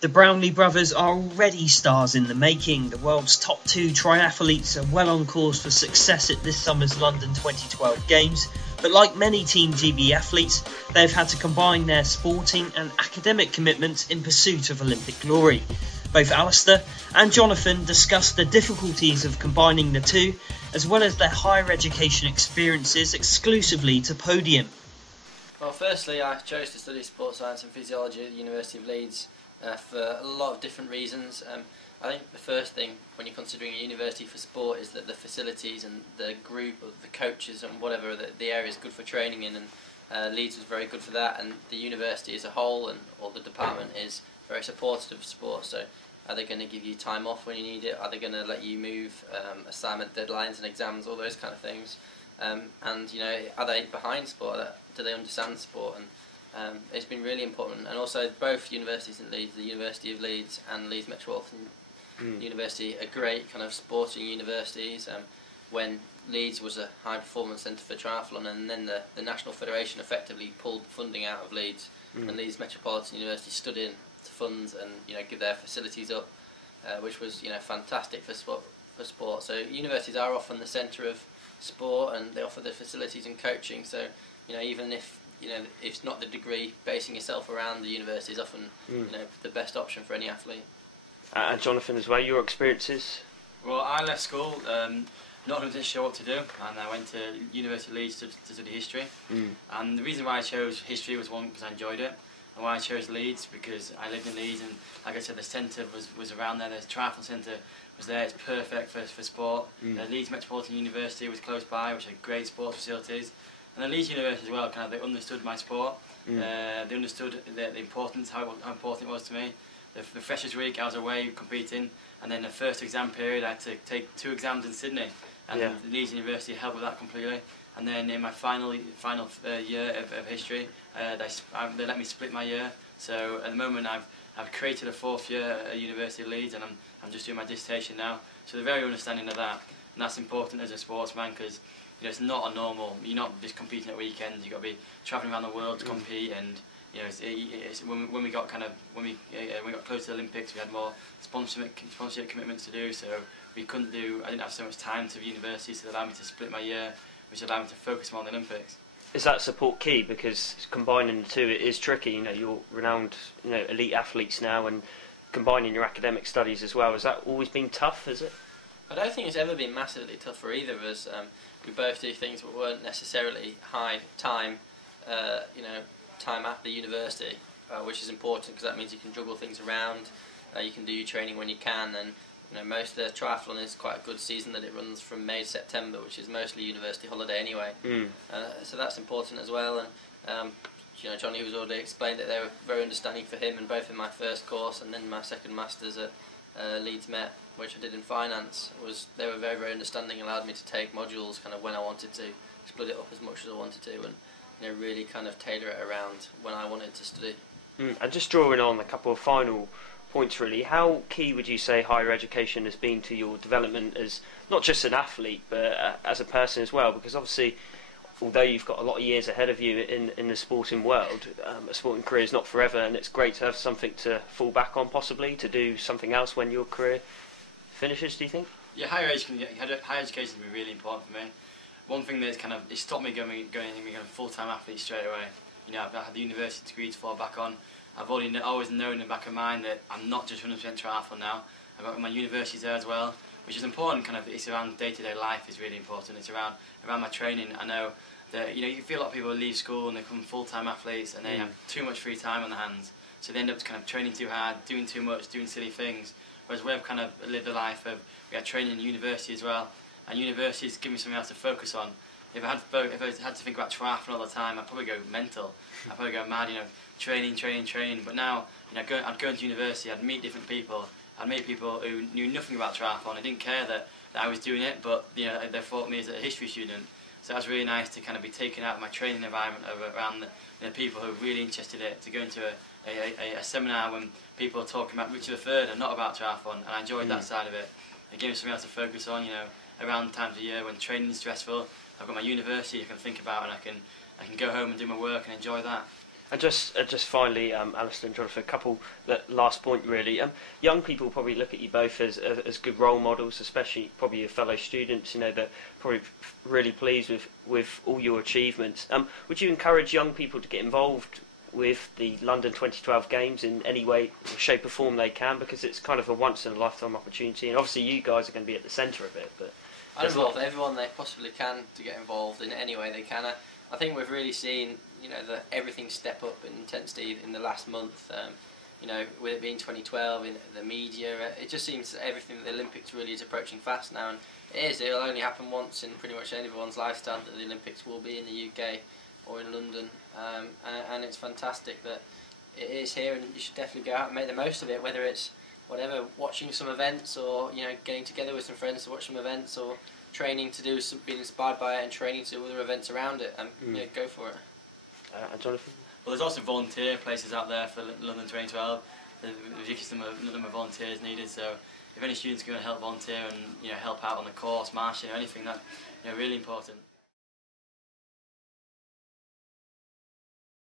The Brownlee Brothers are already stars in the making. The world's top two triathletes are well on course for success at this summer's London 2012 Games, but like many Team GB athletes, they've had to combine their sporting and academic commitments in pursuit of Olympic glory. Both Alistair and Jonathan discussed the difficulties of combining the two, as well as their higher education experiences exclusively to Podium. Well, firstly, I chose to study sports science and physiology at the University of Leeds for a lot of different reasons. I think the first thing when you're considering a university for sport is that the facilities and the group of the coaches and whatever the area is good for training in, and Leeds was very good for that, and the university as a whole and all the department is very supportive of sport. So are they going to give you time off when you need it? Are they going to let you move assignment deadlines and exams, all those kind of things? And you know, are they behind sport? Do they understand sport? And it's been really important. And also, both universities in Leeds, the University of Leeds and Leeds Metropolitan University, are great kind of sporting universities. When Leeds was a high performance centre for triathlon, and then the National Federation effectively pulled funding out of Leeds, and Leeds Metropolitan University stood in to fund and give their facilities up, which was fantastic for sport. So universities are often the centre of sport, and they offer the facilities and coaching. So even if it's not the degree, basing yourself around the university is often the best option for any athlete. And Jonathan, as well, your experiences? Well, I left school not really sure what to do, and I went to University of Leeds to study history. And the reason why I chose history was, one, because I enjoyed it, and why I chose Leeds because I lived in Leeds, and like I said, the centre was around there. The triathlon centre was there. It's perfect for sport. Leeds Metropolitan University was close by, which had great sports facilities. And the Leeds University as well, kind of, they understood my sport. They understood the importance, how important it was to me. The Freshers Week, I was away competing, and then the first exam period, I had to take 2 exams in Sydney, and the Leeds University helped with that completely. And then in my final year of history, they let me split my year. So at the moment, I've created a 4th year at University of Leeds, and I'm just doing my dissertation now. So they're very understanding of that, and that's important as a sportsman, because it's not a normal. You're not just competing at weekends. You've got to be travelling around the world to compete, and when we got close to the Olympics, we had more sponsorship commitments to do. So we couldn't do. I didn't have so much time to the university, so they allowed me to split my year, which allowed me to focus more on the Olympics. Is that support key? Because combining the two, it is tricky. You're renowned, elite athletes now, and combining your academic studies as well. Has that always been tough? Is it? I don't think it's ever been massively tough for either of us. We both do things that weren't necessarily high time, time at the university, which is important because that means you can juggle things around. You can do your training when you can, and most of the triathlon is quite a good season that it runs from May to September, which is mostly university holiday anyway. So that's important as well. And Johnny was already explained that they were very understanding for him, and both in my first course and then my second masters at Leeds Met, which I did in finance, they were very, very understanding, allowed me to take modules kind of when I wanted to, split it up as much as I wanted to, and really kind of tailor it around when I wanted to study. And just drawing on a couple of final points really, how key would you say higher education has been to your development as not just an athlete but as a person as well? Because obviously, although you've got a lot of years ahead of you in the sporting world, a sporting career is not forever, and it's great to have something to fall back on, possibly to do something else when your career finishes. Do you think? Yeah, higher education has been really important for me. One thing that's it stopped me going a full-time athlete straight away. I've had the university degree to fall back on. I've always known in the back of my mind that I'm not just 100% triathlon now. I've got my universities there as well, which is important. It's around day-to-day life is really important. It's around my training. I know that you feel a lot of people leave school and they become full-time athletes, and they have too much free time on their hands, so they end up training too hard, doing too much, doing silly things. Whereas we've lived a life of we had training in university as well, and universities give me something else to focus on. If I had to think about triathlon all the time, I'd probably go mental. I'd probably go mad, training. But now, I'd go into university, I'd meet different people. I'd meet people who knew nothing about triathlon. I didn't care that I was doing it, but they thought of me as a history student. So that was really nice to be taken out of my training environment around the people who are really interested in it, to go into a seminar when people are talking about Richard III and not about triathlon, and I enjoyed that side of it. It gave me something else to focus on, around times of year when training is stressful. I've got my university I can think about, and I can go home and do my work and enjoy that. And just finally, Alistair and Jonathan, a couple last point really. Young people probably look at you both as good role models, especially probably your fellow students. You know, that probably really pleased with all your achievements. Would you encourage young people to get involved with the London 2012 Games in any way, shape or form they can? Because it's kind of a once in a lifetime opportunity, and obviously you guys are going to be at the centre of it. But I'd involve everyone they possibly can to get involved in any way they can. I think we've really seen, you know, everything step up in intensity in the last month. You know, with it being 2012, in the media, it just seems that everything, the Olympics really is approaching fast now, and it'll only happen once in pretty much anyone's lifetime that the Olympics will be in the UK or in London, and it's fantastic that it is here, and you should definitely go out and make the most of it, whether it's whatever, watching some events, or, you know, getting together with some friends to watch some events, or training to do some, being inspired by it and training to do other events around it, and yeah, go for it. Jonathan? Well, there's also volunteer places out there for London 2012. There's a ridiculous number of volunteers needed, so if any students are going to help volunteer and, you know, help out on the course, marching or anything, that, you know, really important.